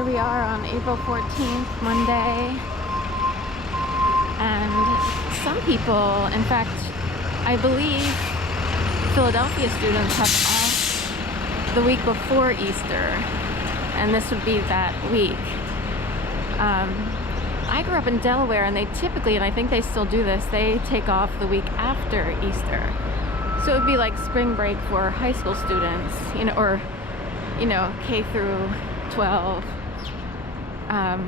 Here we are on April 14th, Monday, and some people, in fact, I believe Philadelphia students have off the week before Easter, and this would be that week. I grew up in Delaware, and they typically, and I think they still do this, they take off the week after Easter. So it would be like spring break for high school students, or K through 12. Not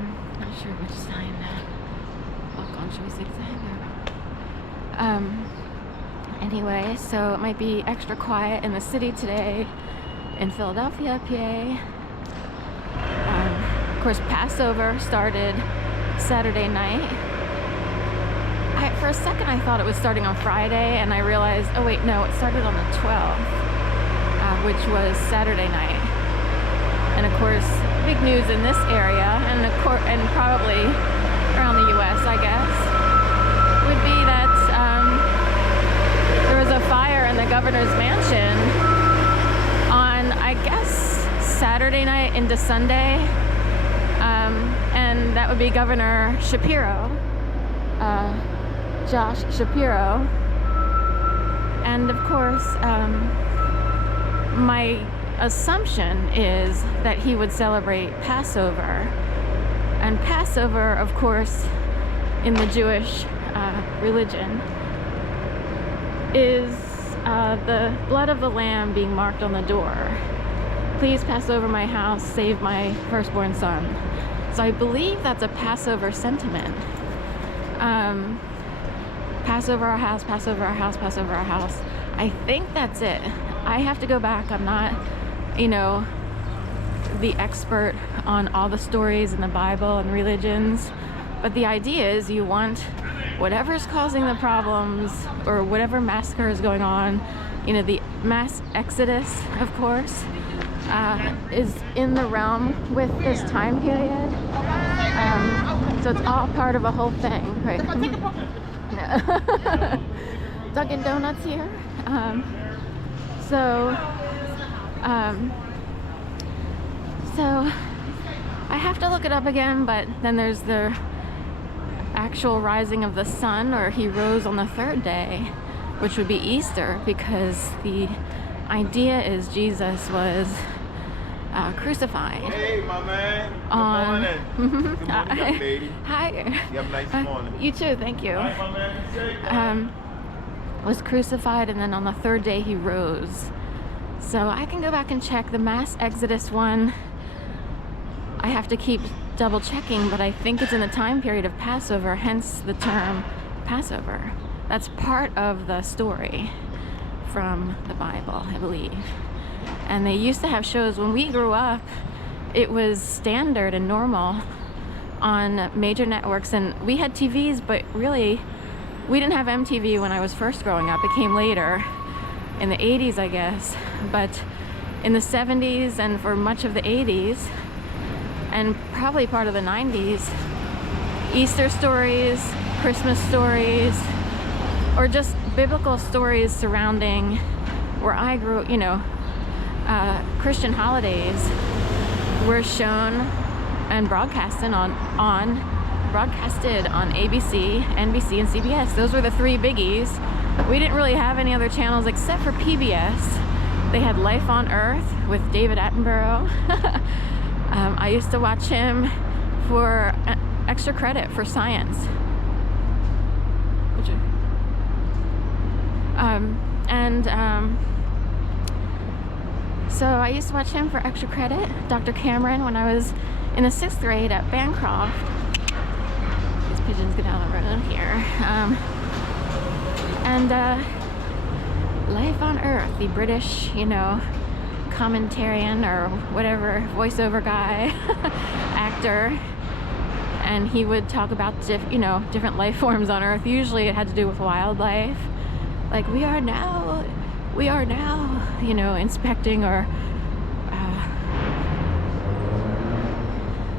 sure which sign walk on, should we zigzag? Anyway, so it might be extra quiet in the city today in Philadelphia, PA. Of course, Passover started Saturday night. For a second I thought it was starting on Friday, and I realized, oh wait, no, it started on the 12th, which was Saturday night. And of course, big news in this area, and probably around the US, I guess, would be that there was a fire in the governor's mansion on, I guess, Saturday night into Sunday, and that would be Governor Shapiro, Josh Shapiro. And of course, my assumption is that he would celebrate Passover. And Passover, of course, in the Jewish religion, is the blood of the lamb being marked on the door. Please pass over my house, save my firstborn son. So I believe that's a Passover sentiment. Pass over our house, pass over our house, pass over our house. I think that's it. I have to go back. I'm not, the expert on all the stories in the Bible and religions. But the idea is you want whatever's causing the problems, or whatever massacre is going on, the mass exodus, of course, is in the realm with this time period. So it's all part of a whole thing, right? Dunkin' Donuts here. So I have to look it up again, but then there's the actual rising of the sun, or he rose on the third day, which would be Easter, because the idea is Jesus was crucified. Hey, my man. Good morning. Good morning, young lady. Hi. You have a nice morning. You too, thank you. Hi, my man. Was crucified, and then on the third day he rose. So I can go back and check the mass exodus one. I have to keep double checking, but I think it's in the time period of Passover, hence the term Passover. That's part of the story from the Bible, I believe. And they used to have shows when we grew up. It was standard and normal on major networks, and we had TVs, but really we didn't have MTV when I was first growing up. It came later in the 80s, I guess. But in the 70s and for much of the 80s and probably part of the 90s, Easter stories, Christmas stories, or just biblical stories surrounding where I grew, Christian holidays were shown and broadcasted on ABC, NBC, and CBS. Those were the three biggies. We didn't really have any other channels except for PBS. They had Life on Earth with David Attenborough. I used to watch him for extra credit for science. So I used to watch him for extra credit, Dr. Cameron, when I was in the 6th grade at Bancroft. These pigeons get down the road here. Life on Earth, the British, commentarian or whatever, voiceover guy, actor. And he would talk about different life forms on Earth. Usually it had to do with wildlife. Like we are now, inspecting or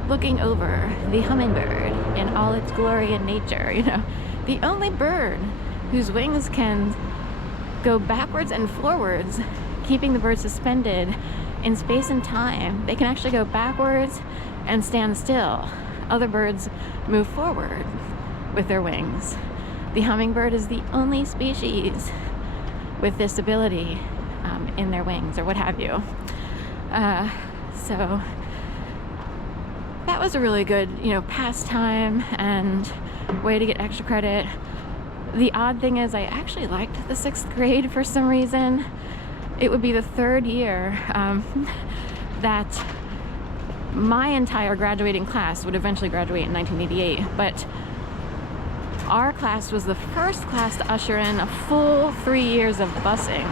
looking over the hummingbird in all its glory and nature, the only bird whose wings can go backwards and forwards, keeping the bird suspended in space and time. They can actually go backwards and stand still. Other birds move forward with their wings. The hummingbird is the only species with this ability in their wings, or what have you. So that was a really good, pastime and way to get extra credit. The odd thing is I actually liked the 6th grade for some reason. It would be the 3rd year that my entire graduating class would eventually graduate in 1988, but our class was the first class to usher in a full 3 years of busing.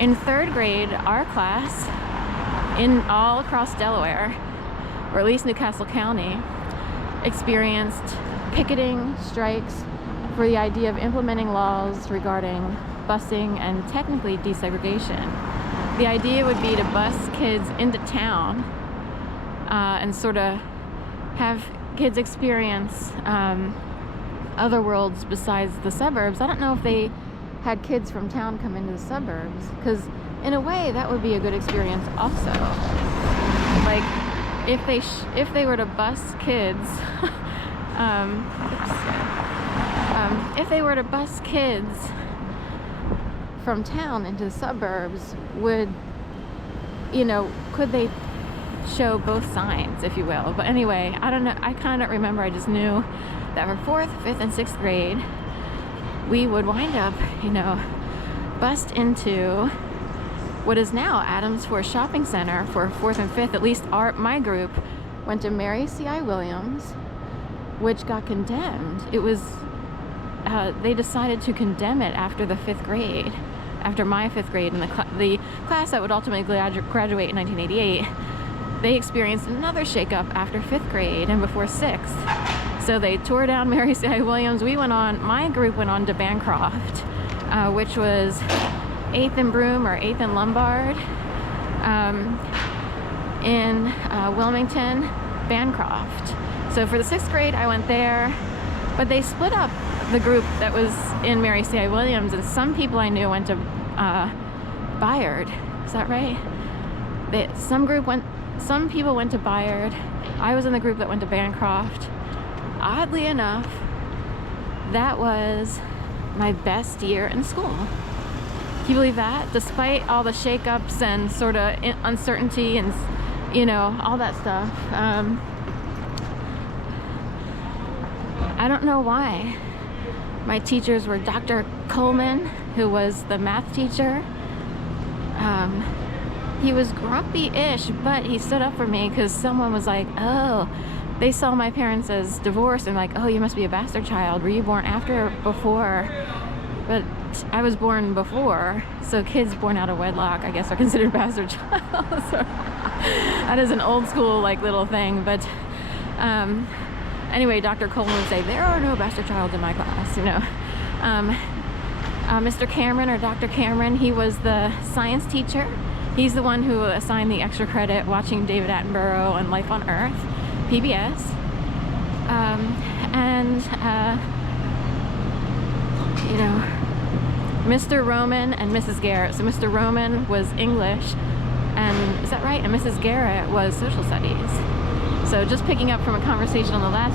In 3rd grade, our class, in all across Delaware, or at least Newcastle County, experienced picketing strikes for the idea of implementing laws regarding busing and technically desegregation. The idea would be to bus kids into town and sort of have kids experience other worlds besides the suburbs. I don't know if they had kids from town come into the suburbs, because in a way that would be a good experience also. Like if they were to bus kids if they were to bus kids from town into the suburbs, could they show both sides, if you will? But anyway, I don't know, I kind of remember, I just knew that for 4th, 5th, and 6th grade, we would wind up, bust into what is now Adams Forest Shopping Center for 4th and 5th. At least my group went to Mary C.I. Williams, which got condemned. It was, they decided to condemn it after the 5th grade, after my 5th grade, and the class that would ultimately graduate in 1988. They experienced another shakeup after 5th grade and before 6th. So they tore down Mary C.I. Williams. My group went on to Bancroft, which was 8th and Broome or 8th and Lombard in Wilmington, Bancroft. So for the 6th grade, I went there, but they split up the group that was in Mary C.I. Williams, and some people I knew went to Bayard. Is that right? Some people went to Bayard. I was in the group that went to Bancroft. Oddly enough, that was my best year in school. Can you believe that? Despite all the shakeups and sort of uncertainty and, all that stuff. I don't know why. My teachers were Dr. Coleman, who was the math teacher. He was grumpy-ish, but he stood up for me because someone was like, oh, they saw my parents as divorced and like, oh, you must be a bastard child. Were you born after or before? But I was born before, so kids born out of wedlock, I guess, are considered bastard child. So that is an old school little thing. But anyway, Dr. Coleman would say, there are no bastard childs in my class, Mr. Cameron, or Dr. Cameron, he was the science teacher. He's the one who assigned the extra credit watching David Attenborough and Life on Earth, PBS. Mr. Roman and Mrs. Garrett. So Mr. Roman was English, and is that right? And Mrs. Garrett was social studies. So just picking up from a conversation on the last